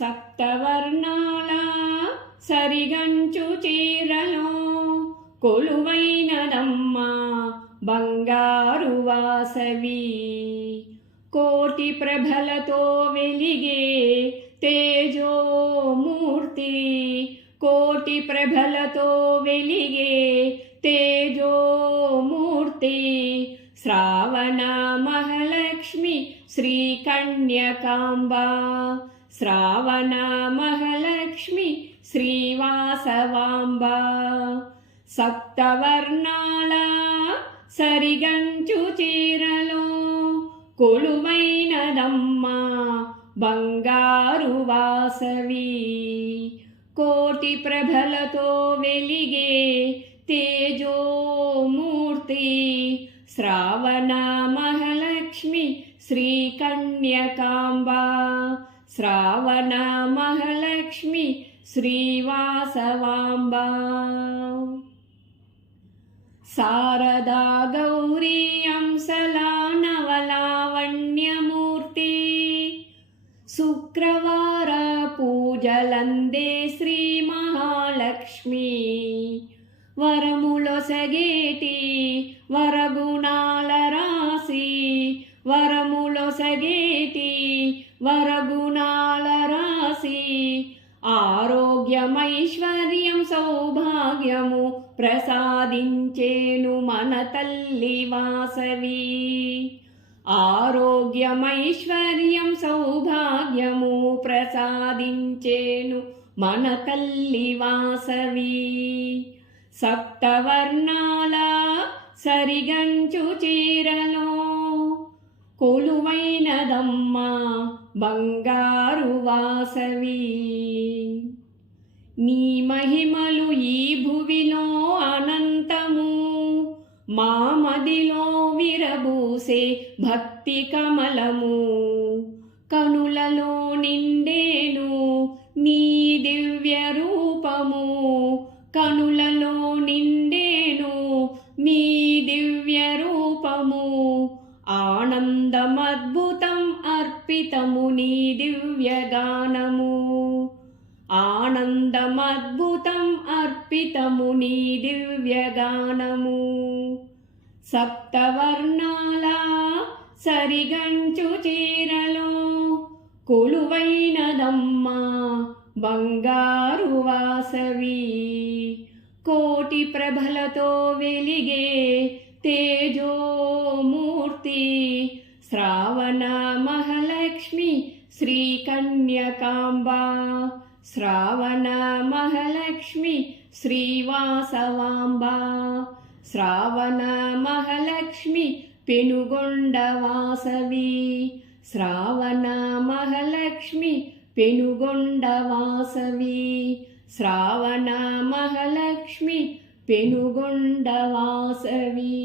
సప్తవర్ణాల సరిగంచు చీరలో కొలువైనదమ్మ బంగారు వాసవి. కోటి ప్రభలతో వెలిగే తేజోమూర్తి. కోటి ప్రభలతో వెలిగే తేజోమూర్తి. శ్రావణ మహాలక్ష్మి శ్రీకన్యకాంబా. శ్రావణ మహాలక్ష్మి శ్రీవాసవాంబ. సప్తవర్ణాల సరిగంచు చీరలో కొలువైనదమ్మా బంగారు వాసవి. కోటి ప్రభలతో వెలిగే తేజోమూర్తి శ్రావణ మహాలక్ష్మి శ్రీ కన్యకాంబ శ్రావణ మహాలక్ష్మి శ్రీవాసవాంబ. శారదా గౌరీ అంశలా నవలావణ్యమూర్తి. శుక్రవార పూజలందే శ్రీ మహాలక్ష్మి. వరములొసగేటి వరగుణాల వరములొసగేటి వరగుణాల రాసి ఆరోగ్యమైశ్వర్యం సౌభాగ్యము ప్రసాదించేను మన తల్లి వాసవి. ఆరోగ్యమైశ్వర్యం సౌభాగ్యము ప్రసాదించేను మన తల్లి వాసవి. సప్తవర్ణాల సరిగంచు చీరలో కొలువైనదమ్మ బంగారు వాసవి. నీ మహిమలు ఈ భువిలో అనంతము మా మదిలో విరబూసే భక్తి కమలము. కనులలో నిండేను నీ దివ్య రూపము. కనులలో నిండేను నీ దివ్య రూపము. ఆనందమద్భుతం అర్పితము నీ దివ్యగానము ఆనందమద్భుతం అర్పితము నీ దివ్యగానము సప్తవర్ణాల సరిగంచు చీరలో కొలువైనదమ్మ బంగారు వాసవి. కోటి ప్రభలతో వెలిగే శ్రీ శ్రావణ మహాలక్ష్మి శ్రీవాసవాంబ శ్రావణ మహాలక్ష్మి పెనుగొండ వాసవి శ్రావణ మహాలక్ష్మి పెనుగొండ వాసవి శ్రావణ మహాలక్ష్మి పెనుగొండ వాసవి